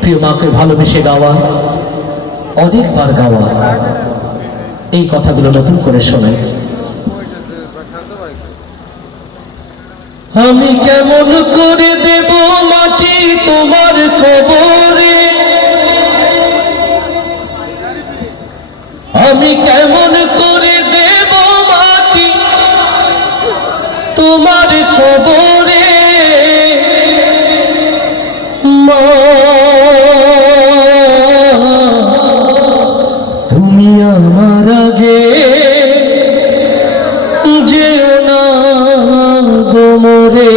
প্রিয় মাকে ভালোবেসে গাওয়া, অনেকবার গাওয়া, এই কথাগুলো নতুন করে শোনাই। আমি কেমন করে দেব মাটি তোমার কবরে, আমি কেমন করে দেব মাটি তোমার কবরে, মা তুমি আমার আগে যেও না গো মোরে।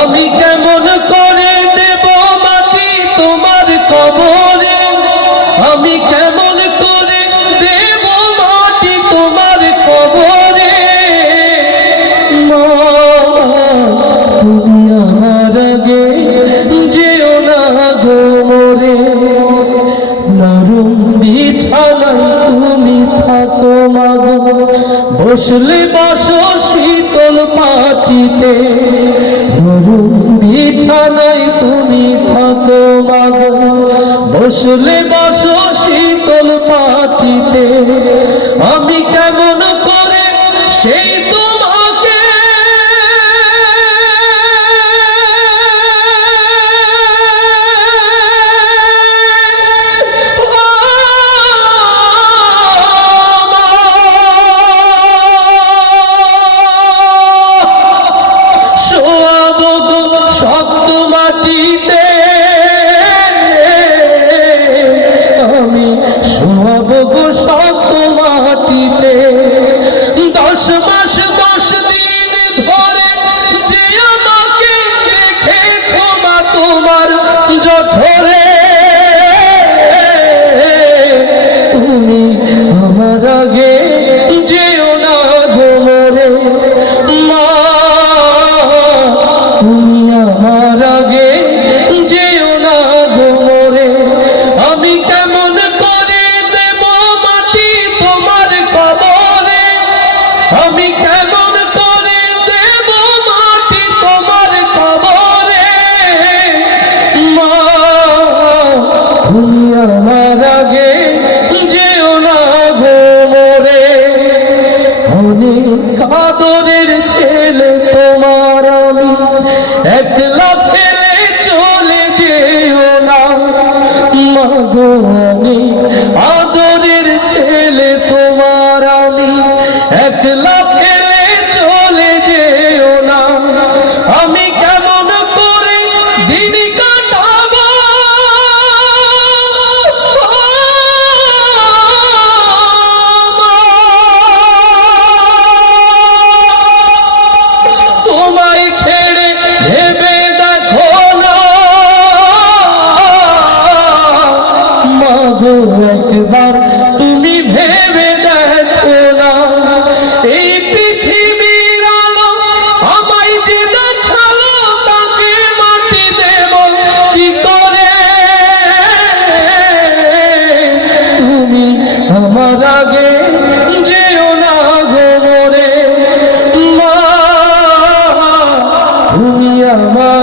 আমি কেমন করে দেব মাটি তোমার কবরে, আমি কেমন করে দেব মাটি তোমার কবরে, মা তুমি আমার আগে যেও না গো মোরে। নরম বিছানায় তুমি থাকো মাগো, বসলে বসো শীতল পাটিতে, নরম বিছানায় তুমি থাকো মাগো, বসলে বসো শীতল পাটিতে। আমি কেমন করে সেই তোমাকে শক্ত মাটিতে, আমি শোয়াব গো শক্ত মাটিতে। 10 মাস 10 দিন ধরে যে আমাকে রেখেছ মা তোমার জঠরে, তুমি আমার আগে যেও না গো মোরে, মা তুমি আমার আগে যেও না গো মোরে। আমি কেমন করে দেব মাটি তোমার কবরে, আমি কেমন করে দেব মাটি তোমার কবরে, মা তুমি আমার আগে যেও না গো মোরে। অনেক আদরের ছেলে তোমার আমি, একলা ফেলে চলে যেও না মা গো। অনেক আদরের ছেলে তোমার আমি, একলা ফেলে চলে যেও না। আমি কেমন করে দিন কাটাবো, তোমায় ছেড়ে ভেবে দেখো না মা গো, একবার তুমি ভেবে দেখো না। এই পৃথিবীর আলো আমায় যে দেখালো, তাকে মাটি দেব কি করে, তুমি আমার আগে যেও না গো মোরে, মা তুমি আমার